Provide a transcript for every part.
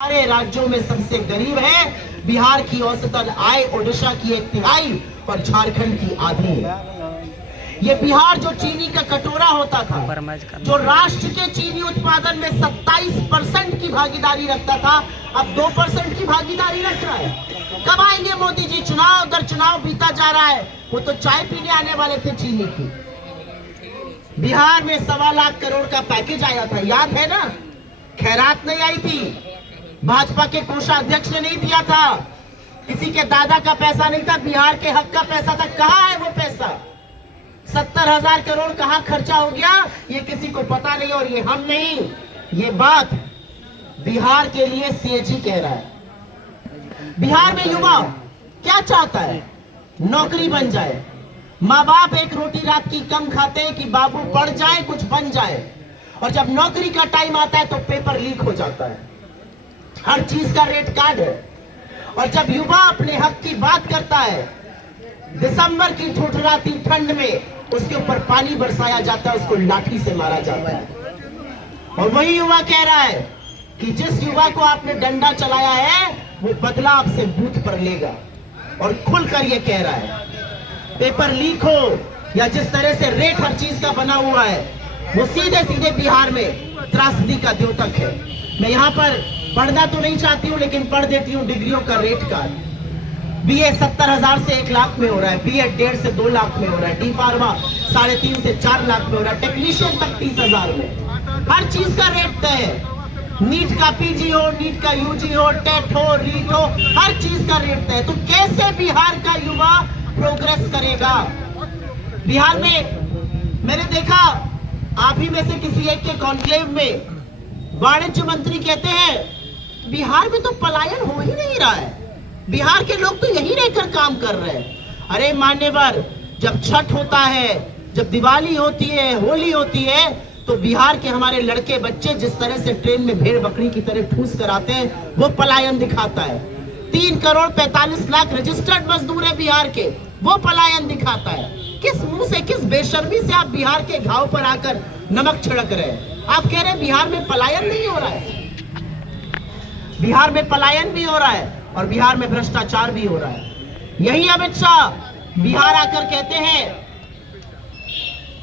सारे राज्यों में सबसे गरीब है। बिहार की औसतन आय ओडिशा की 1/3 और झारखंड की आधी है। ये बिहार जो चीनी का कटोरा होता था, जो राष्ट्र के चीनी उत्पादन में 27% की भागीदारी रखता था, अब 2% की भागीदारी रख रहा है। कब आएंगे मोदी जी? चुनाव दर चुनाव बीता जा रहा है। वो तो चाय पीने आने वाले थे चीनी की। बिहार में 1.25 लाख करोड़ का पैकेज आया था, याद है ना? खैरात नहीं आई थी, भाजपा के कोषाध्यक्ष ने नहीं दिया था, किसी के दादा का पैसा नहीं था, बिहार के हक का पैसा था। कहाँ है वो पैसा? 70,000 करोड़ कहाँ खर्चा हो गया, ये किसी को पता नहीं। और ये हम नहीं, ये बात बिहार के लिए सीएजी कह रहा है। बिहार में युवा क्या चाहता है? नौकरी बन जाए। माँ बाप एक रोटी रात की कम खाते हैं कि बाबू पढ़ जाए, कुछ बन जाए। और जब नौकरी का टाइम आता है तो पेपर लीक हो जाता है, हर चीज का रेट कार्ड है। और जब युवा अपने हक की बात करता है, दिसंबर की ठुठुराती ठंड में उसके ऊपर पानी बरसाया जाता है, उसको लाठी से मारा जाता है। और वही युवा कह रहा है कि जिस युवा को आपने डंडा चलाया है वो बदला आपसे बूथ पर लेगा। और खुलकर ये कह रहा है, पेपर लीक हो या जिस तरह से रेट हर चीज का बना हुआ है, वो सीधे सीधे बिहार में त्रासदी का द्योतक है। मैं यहाँ पर पढ़ना तो नहीं चाहती हूँ, लेकिन पढ़ देती हूँ डिग्रियों का रेट कार्ड। बीए 70,000 से 1 लाख में हो रहा है, बीएड 1.5 से 2 लाख में हो रहा है, डी फार्मा 3.5 से 4 लाख में हो रहा है, टेक्नीशियन तक 30,000 में। हर चीज का रेट तय है। नीट का पीजी हो, नीट का यूजी हो, टेट हो, रीट हो, हर चीज का रेट तय है। तो कैसे बिहार का युवा प्रोग्रेस करेगा? बिहार में मैंने देखा, आप ही में से किसी एक के कॉन्क्लेव में वाणिज्य मंत्री कहते हैं बिहार में तो पलायन हो ही नहीं रहा है, बिहार के लोग तो यहीं रहकर काम कर रहे हैं। अरे मान्यवर, जब छठ होता है, जब दिवाली होती है, होली होती है, तो बिहार के हमारे लड़के बच्चे जिस तरह से ट्रेन में भेड़ बकरी की तरह ठूस कर आते हैं, वो पलायन दिखाता है। 3 करोड़ 45 लाख रजिस्टर्ड मजदूर है बिहार के, वो पलायन दिखाता है। किस मुंह से, किस बेशर्मी से आप बिहार के घाव पर आकर नमक छिड़क रहे हैं? आप कह रहे हैं बिहार में पलायन नहीं हो रहा है। बिहार में पलायन भी हो रहा है और बिहार में भ्रष्टाचार भी हो रहा है। यही अमित शाह बिहार आकर कहते हैं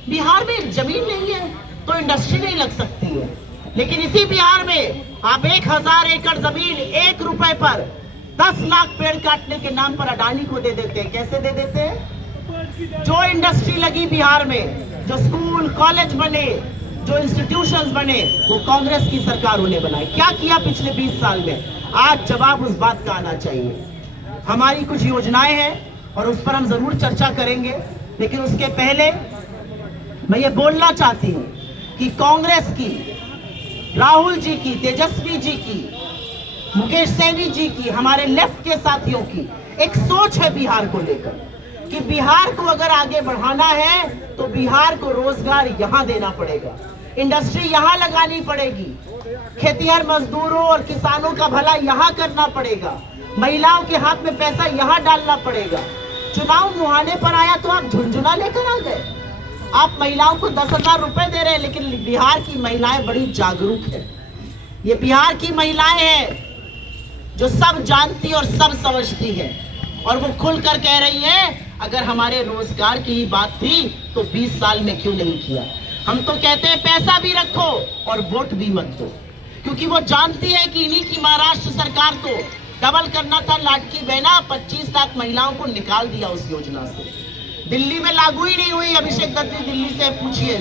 बिहार में जमीन नहीं है तो इंडस्ट्री नहीं लग सकती है। लेकिन इसी बिहार में आप 1000 एकड़ जमीन 1 रुपए पर 10 लाख पेड़ काटने के नाम पर अडानी को दे देते हैं। कैसे दे देते हैं? जो इंडस्ट्री लगी बिहार में, जो स्कूल कॉलेज बने, जो इंस्टीट्यूशंस बने, वो कांग्रेस की सरकारों ने बनाए। क्या किया पिछले 20 साल में? आज जवाब उस बात का आना चाहिए। हमारी कुछ योजनाएं हैं और उस पर हम जरूर चर्चा करेंगे, लेकिन उसके पहले मैं ये बोलना चाहती हूँ कि कांग्रेस की, राहुल जी की, तेजस्वी जी की, मुकेश सहनी जी की, हमारे लेफ्ट के साथियों की एक सोच है बिहार को लेकर कि बिहार को अगर आगे बढ़ाना है तो बिहार को रोजगार यहाँ देना पड़ेगा, इंडस्ट्री यहाँ लगानी पड़ेगी, खेतीहर मजदूरों और किसानों का भला यहाँ करना पड़ेगा, महिलाओं के हाथ में पैसा यहाँ डालना पड़ेगा। चुनाव मुहाने पर आया तो आप झुंझुना लेकर आ गए। आप महिलाओं को 10,000 रुपए दे रहे हैं, लेकिन बिहार की महिलाएं बड़ी जागरूक है। ये बिहार की महिलाएं हैं जो सब जानती और सब समझती है, और वो खुलकर कह रही है अगर हमारे रोजगार की ही बात थी तो 20 साल में क्यों नहीं किया। हम तो कहते हैं पैसा भी रखो और वोट भी मत दो, क्योंकि वो जानती है कि इन्हीं की महाराष्ट्र सरकार को डबल करना था लाडकी बहना, 25 लाख महिलाओं को निकाल दिया उस योजना से। दिल्ली में लागू ही नहीं हुई। अभिषेक दत्त दिल्ली से पूछिए।